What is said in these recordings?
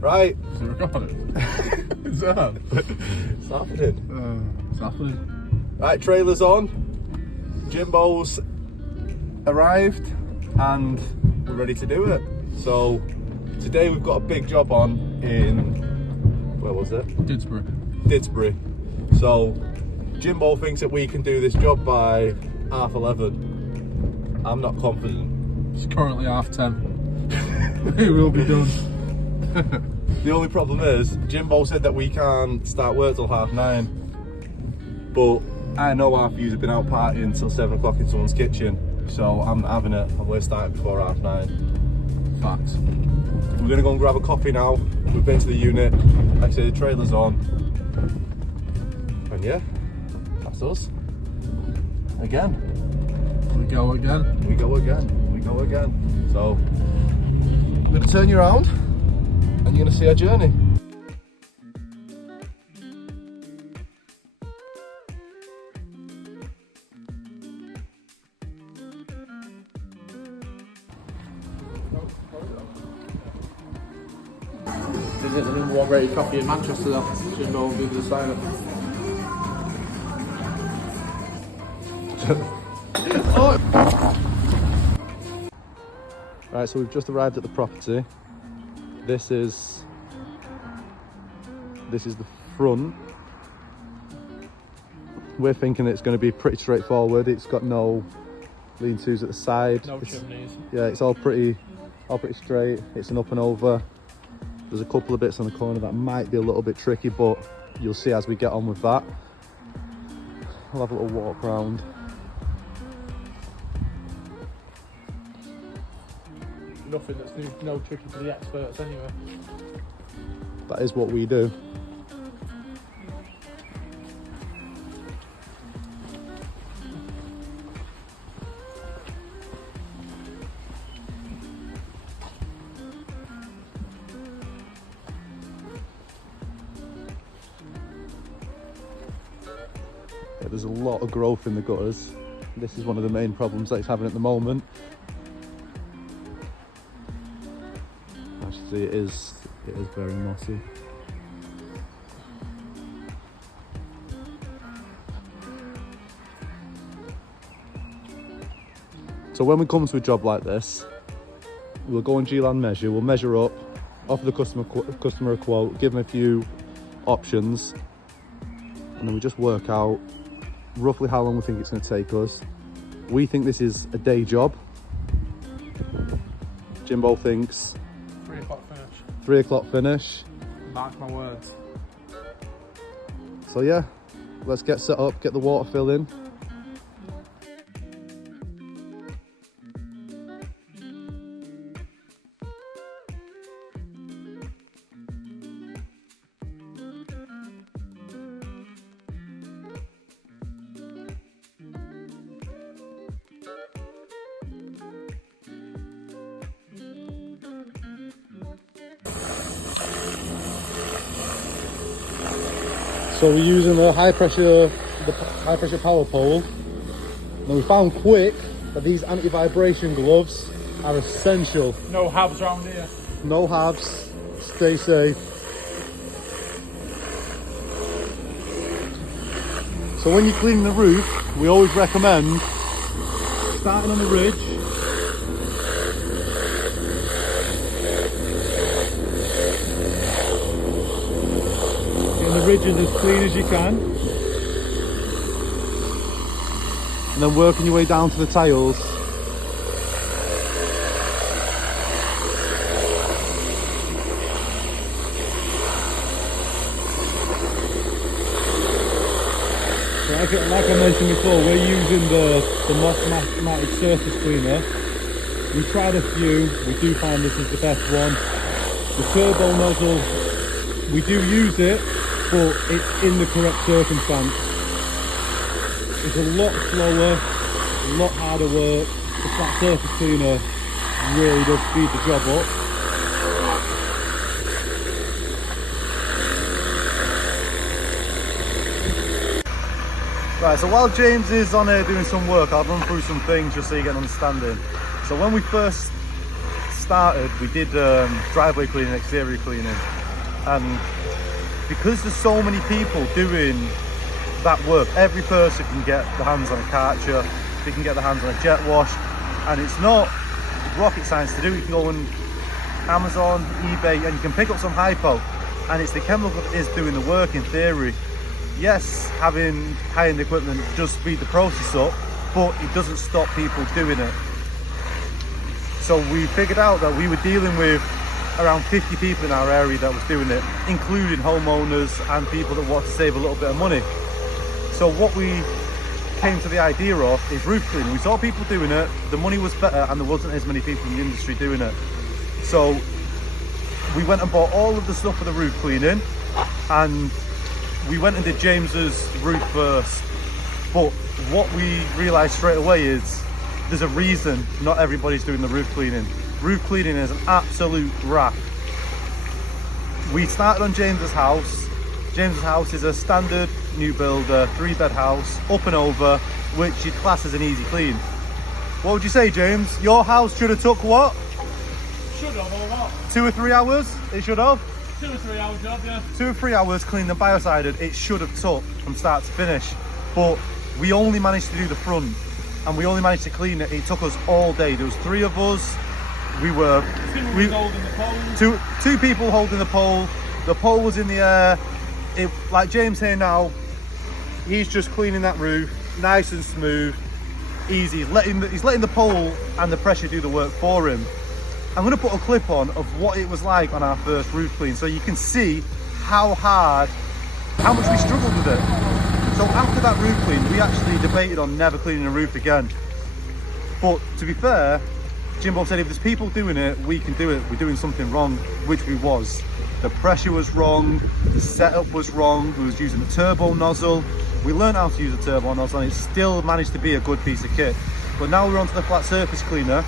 Right. Is it recording? Is it on? It's happening. It's happening. Right, trailer's on. Jimbo's arrived and we're ready to do it. So today we've got a big job on in, where was it? Didsbury. So Jimbo thinks that we can do this job by 11:30. I'm not confident. It's currently 10:30. It will be done. The only problem is Jimbo said that we can't start work till 9:30. But I know our views have been out partying till 7 o'clock in someone's kitchen. So I'm not having it, and we're starting before 9:30. Facts. We're gonna go and grab a coffee now. We've been to the unit. Like I say, the trailer's on. And yeah, that's us. Again. We go again. We go again. We go again. So I'm gonna turn you around and you're gonna see our journey. This is the number 1 rated coffee in Manchester though. Jimbo will do the sign up. Right, so we've just arrived at the property. This is the front. We're thinking it's going to be pretty straightforward. It's got no lean-tos at the side. No chimneys. Yeah, it's all pretty straight. It's an up and over. There's a couple of bits on the corner that might be a little bit tricky, but you'll see as we get on with that. I'll have a little walk around. Nothing that's no tricky for the experts anyway. That is what we do. Yeah, there's a lot of growth in the gutters. This is one of the main problems that it's having at the moment. Actually, it is very mossy. So when we come to a job like this, we'll go on G-Land measure, we'll measure up, offer the customer a quote, give them a few options, and then we just work out roughly how long we think it's going to take us. We think this is a day job. Jimbo thinks 3 o'clock finish. 3 o'clock finish. Mark my words. So yeah, let's get set up, get the water fill in. So we're using the high pressure power pole. Now we found quick that these anti-vibration gloves are essential. No habs around here. No halves, stay safe. So when you're cleaning the roof, we always recommend starting on the ridge. The ridge is as clean as you can, and then working your way down to the tiles. So like I mentioned before, we're using the Moss-Matic surface cleaner. We tried a few, we do find this is the best one. The turbo nozzle, we do use it, but it's in the correct circumstance. It's a lot slower, a lot harder work. The flat surface cleaner really does speed the job up. Right, so while James is on here doing some work, I'll run through some things just so you get an understanding. So when we first started, we did driveway cleaning, exterior cleaning, and because there's so many people doing that work, every person can get their hands on a Karcher, they can get their hands on a jet wash, and it's not rocket science to do. You can go on Amazon, eBay, and you can pick up some hypo, and it's the chemical that is doing the work in theory. Yes, having high-end equipment does speed the process up, but it doesn't stop people doing it. So we figured out that we were dealing with around 50 people in our area that was doing it, including homeowners and people that want to save a little bit of money. So what we came to the idea of is roof cleaning. We saw people doing it, the money was better, and there wasn't as many people in the industry doing it. So we went and bought all of the stuff for the roof cleaning, and we went and did James's roof first. But what we realized straight away is there's a reason not everybody's doing the roof cleaning. Roof cleaning is an absolute graft. We started on James's house. James's house is a standard new build, 3-bed house, up and over, which you'd class as an easy clean. What would you say, James? Your house should have took what? Should have, or what? 2 or 3 hours? It should have? 2 or 3 hour job, yeah. 2 or 3 hours cleaned and biocided, it should have took from start to finish. But we only managed to do the front, and we only managed to clean it. It took us all day. There was 3 of us. We were holding the pole. Two people holding the pole. The pole was in the air. It, like James here now, he's just cleaning that roof, nice and smooth, easy. He's letting the pole and the pressure do the work for him. I'm going to put a clip on of what it was like on our first roof clean, so you can see how much we struggled with it. So after that roof clean, we actually debated on never cleaning a roof again. But to be fair, Jimbo said if there's people doing it, we can do it. We're doing something wrong, which we was. The pressure was wrong, the setup was wrong, we was using the turbo nozzle. We learned how to use a turbo nozzle, and it still managed to be a good piece of kit. But now we're on to the flat surface cleaner.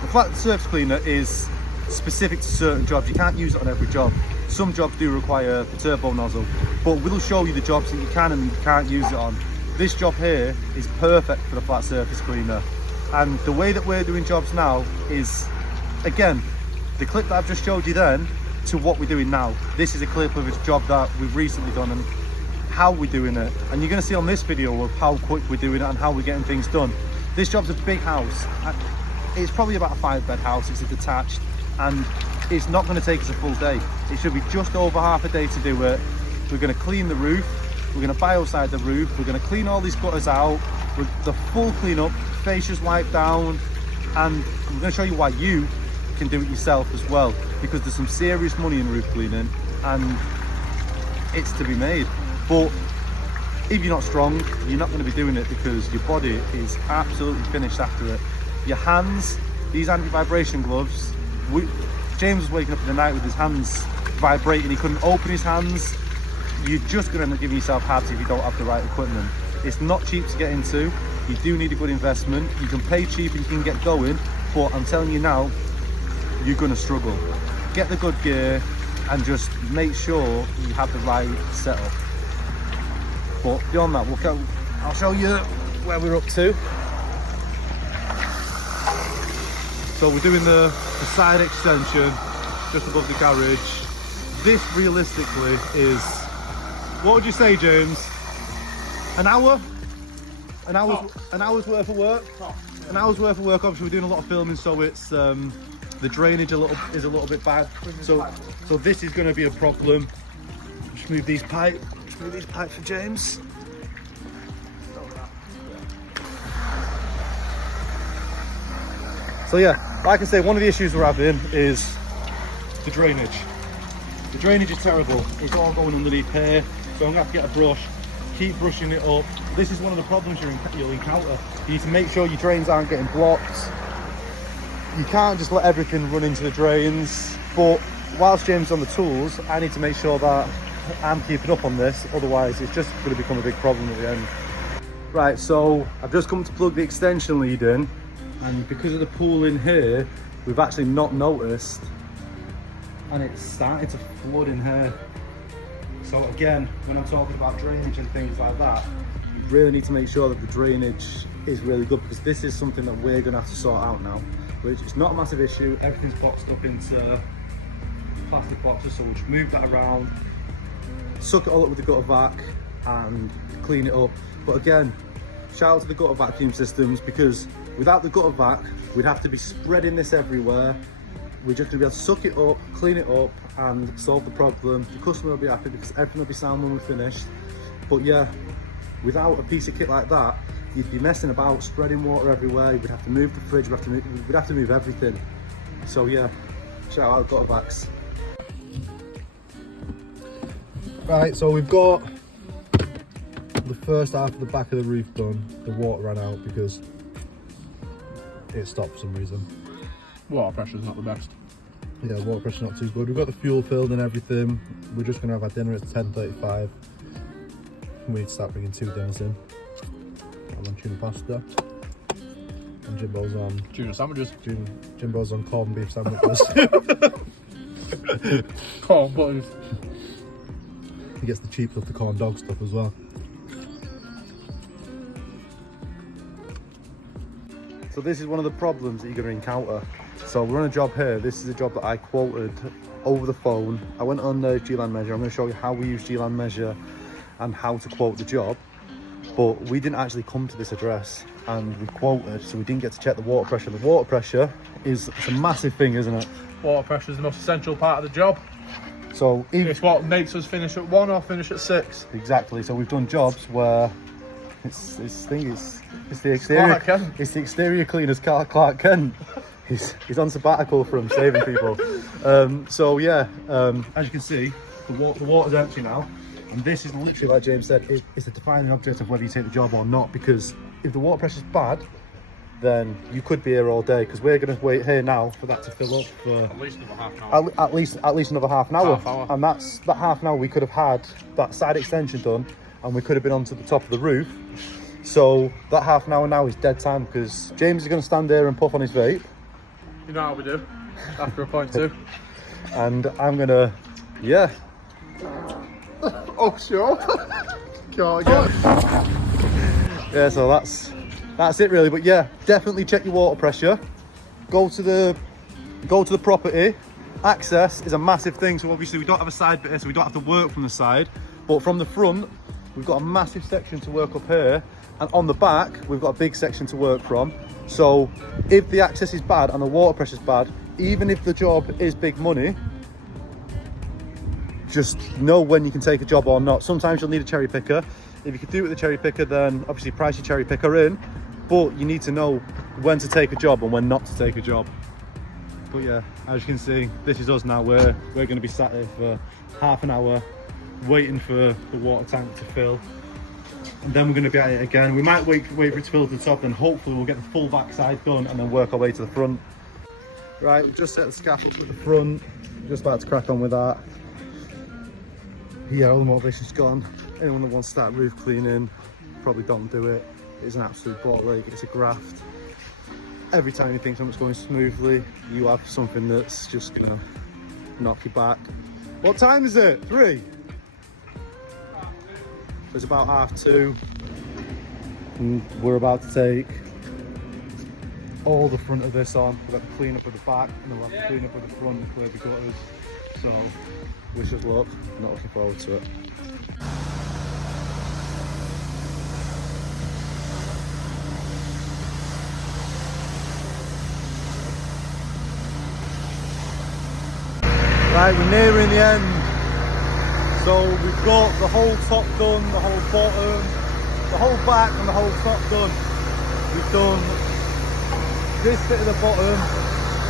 The flat surface cleaner is specific to certain jobs. You can't use it on every job. Some jobs do require the turbo nozzle, but we'll show you the jobs that you can and you can't use it on. This job here is perfect for the flat surface cleaner. And the way that we're doing jobs now is, again, the clip that I've just showed you then to what we're doing now. This is a clip of a job that we've recently done and how we're doing it. And you're going to see on this video of how quick we're doing it and how we're getting things done. This job's a big house. It's probably about a 5-bed house. It's a detached, and it's not going to take us a full day. It should be just over half a day to do it. We're going to clean the roof. We're going to biocide the roof. We're going to clean all these gutters out with the full clean up, fascias wiped down, and I'm going to show you why you can do it yourself as well, because there's some serious money in roof cleaning and it's to be made. But if you're not strong, you're not going to be doing it, because your body is absolutely finished after it. Your hands, these anti-vibration gloves, James was waking up in the night with his hands vibrating. He couldn't open his hands. You're just going to end up giving yourself hearts if you don't have the right equipment. It's not cheap to get into. You do need a good investment. You can pay cheap and you can get going, but I'm telling you now, you're going to struggle. Get the good gear and just make sure you have the right setup. But beyond that, I'll show you where we're up to. So we're doing the side extension just above the garage. This realistically is, what would you say, James? An hour? An hour's worth of work? An hour's worth of work. Obviously we're doing a lot of filming, so it's the drainage is a little bit bad. So this is going to be a problem. Just move these pipes for James. So yeah, like I say, one of the issues we're having is the drainage. The drainage is terrible. It's all going underneath here. So I'm going to have to get a brush, keep brushing it up. This is one of the problems you'll encounter. You need to make sure your drains aren't getting blocked. You can't just let everything run into the drains. But whilst James is on the tools, I need to make sure that I'm keeping up on this. Otherwise, it's just going to become a big problem at the end. Right, so I've just come to plug the extension lead in. And because of the pool in here, we've actually not noticed, and it's starting to flood in here. So again, when I'm talking about drainage and things like that, you really need to make sure that the drainage is really good, because this is something that we're going to have to sort out now. which is not a massive issue. Everything's boxed up into plastic boxes, so we'll just move that around, suck it all up with the gutter vac and clean it up. But again, shout out to the gutter vacuum systems, because without the gutter vac, we'd have to be spreading this everywhere. We're just gonna be able to suck it up, clean it up and solve the problem. The customer will be happy because everything will be sound when we're finished. But yeah, without a piece of kit like that, you'd be messing about, spreading water everywhere. We'd have to move the fridge, we'd have to move everything. So yeah, shout out gutter vacs. Right, so we've got the first half of the back of the roof done. The water ran out because it stopped for some reason. Water pressure's not the best. Yeah, water pressure's not too good. We've got the fuel filled and everything. We're just gonna have our dinner at 10:35. We need to start bringing 2 dinners in. I'm on tuna pasta. And Jimbo's on Tuna sandwiches. Jimbo's on corned beef sandwiches. Corn butters. He gets the cheap stuff, the corn dog stuff as well. So this is one of the problems that you're going to encounter. So we're on a job here. This is a job that I quoted over the phone. I went on G-Land Measure. I'm going to show you how we use G-Land Measure and how to quote the job. But we didn't actually come to this address and we quoted, so we didn't get to check the water pressure. The water pressure it's a massive thing, isn't it? Water pressure is the most essential part of the job. So It's what makes us finish at 1 or finish at 6. exactly. So we've done jobs where it's the exterior. Clark Kent. It's the exterior cleaners, Clark Kent. He's on sabbatical from saving people. So yeah, as you can see, the water's empty now, and this is literally, like James said, it's the defining object of whether you take the job or not. Because if the water pressure's bad, then you could be here all day. Because we're going to wait here now for that to fill up for At least another half an hour. at least another half an hour. Half hour. And that half an hour we could have had that side extension done, and we could have been onto the top of the roof. So that half an hour now is dead time, because James is going to stand there and puff on his vape. You know how we do after a point 2. And I'm gonna, yeah. Oh, sure. Can't again. Yeah, so that's it really. But yeah, definitely check your water pressure. Go to the property. Access is a massive thing. So obviously we don't have a side bit here, so we don't have to work from the side. But from the front, we've got a massive section to work up here. And on the back, we've got a big section to work from. So if the access is bad and the water pressure is bad, even if the job is big money, just know when you can take a job or not. Sometimes you'll need a cherry picker. If you can do it with a cherry picker, then obviously price your cherry picker in, but you need to know when to take a job and when not to take a job. But yeah, as you can see, this is us now. We're going to be sat here for half an hour waiting for the water tank to fill, and then we're going to be at it again. We might wait for it to fill to the top, then hopefully we'll get the full back side done and then work our way to the front. Right, we've just set the scaffold to the front, just about to crack on with that. Yeah, all the motivation's gone. Anyone that wants to start roof cleaning, probably don't do it. It's an absolute ball ache, it's a graft. Every time you think something's going smoothly, you have something that's just gonna knock you back. What time is it? 3? It's about 2:30. And we're about to take all the front of this on. We've got to clean up with the back, and then we'll have to clean up with the front and clear the gutters. So, wish us luck. I'm not looking forward to it. Right, we're nearing the end. So we've got the whole top done, the whole bottom, the whole back and the whole top done. We've done this bit of the bottom.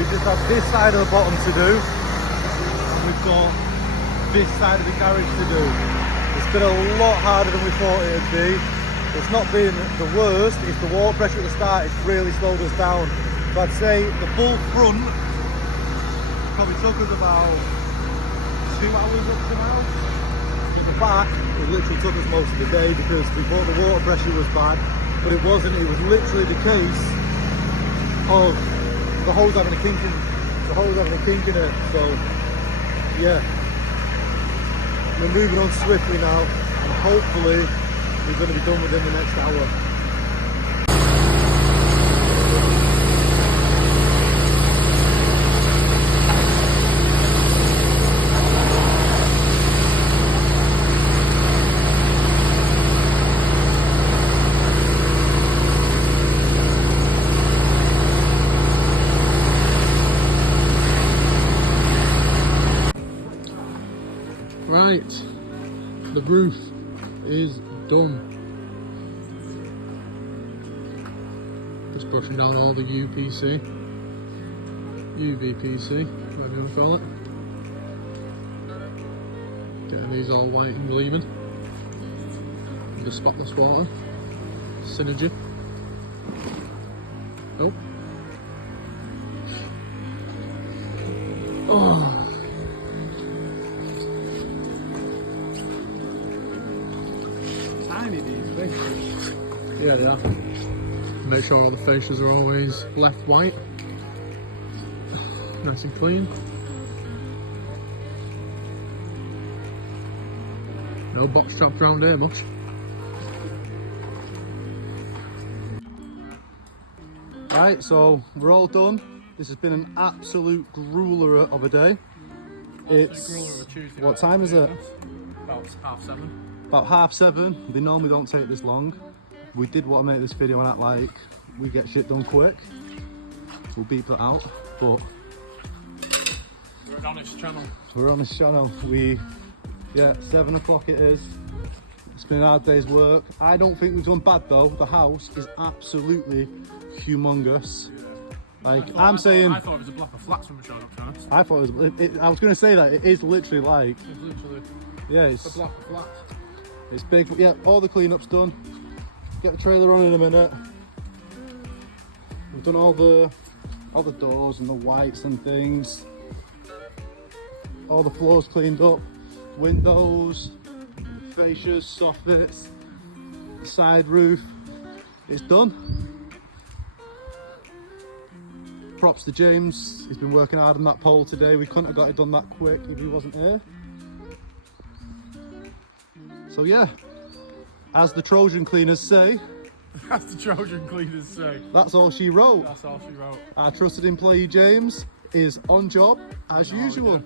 We just have this side of the bottom to do. And we've got this side of the garage to do. It's been a lot harder than we thought it would be. It's not been the worst. It's the water pressure at the start. It's really slowed us down. So I'd say the full front probably took us about 2 hours up to now. In the back, it literally took us most of the day because we thought the water pressure was bad, but it wasn't. It was literally the case of the hose having a kink in it. So yeah, we're moving on swiftly now, and hopefully we're going to be done within the next hour. Right, the roof is done. Just brushing down all the UVPC, whatever you want to call it. Getting these all white and gleaming. The spotless water, Synergy. Oh. Oh. Tiny these fish. Yeah, they are. Make sure all the fascias are always left white. Nice and clean. No box trapped around here much. Right, so we're all done. This has been an absolute grueler of a day. It's what time is it? About 7:30. About 7:30. They normally don't take this long. We did want to make this video and act like we get shit done quick. We'll beep that out, but We're on this channel. we're on this channel. 7 o'clock it is. It's been a hard day's work. I don't think we've done bad though. The house is absolutely humongous. Like I I'm thought saying, it was a block of flats when we showed up, to be honest. I thought it was. I was going to say that it is literally like, It's literally yeah, a it's block of flats. it's big. Yeah, all the cleanup's done. Get the trailer on in a minute. We've done all the doors and the whites and things. All the floors cleaned up, windows, fascias, soffits, the side roof. It's done. Props to James. He's been working hard on that pole today. We couldn't have got it done that quick if he wasn't here. So yeah, as the Trojan cleaners say, That's the Trojan cleaners say. that's all she wrote. That's all she wrote. Our trusted employee James is on job as usual.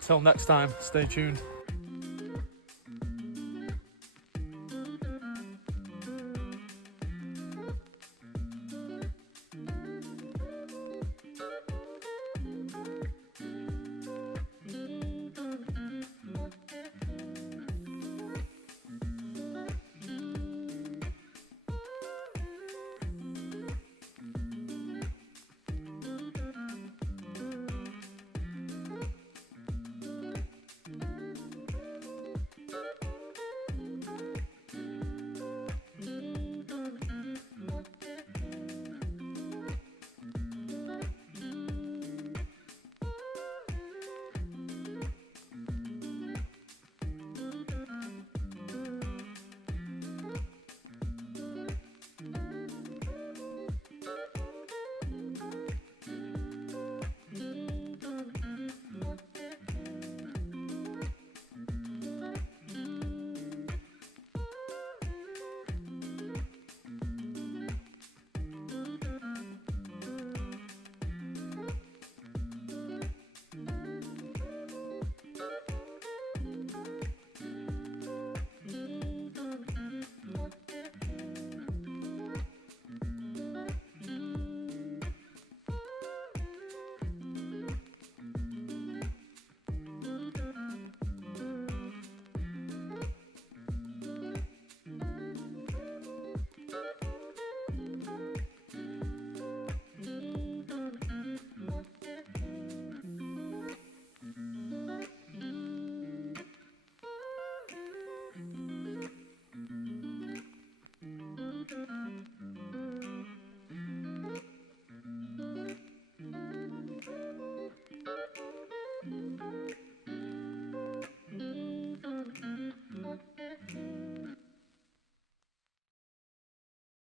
Till next time, stay tuned.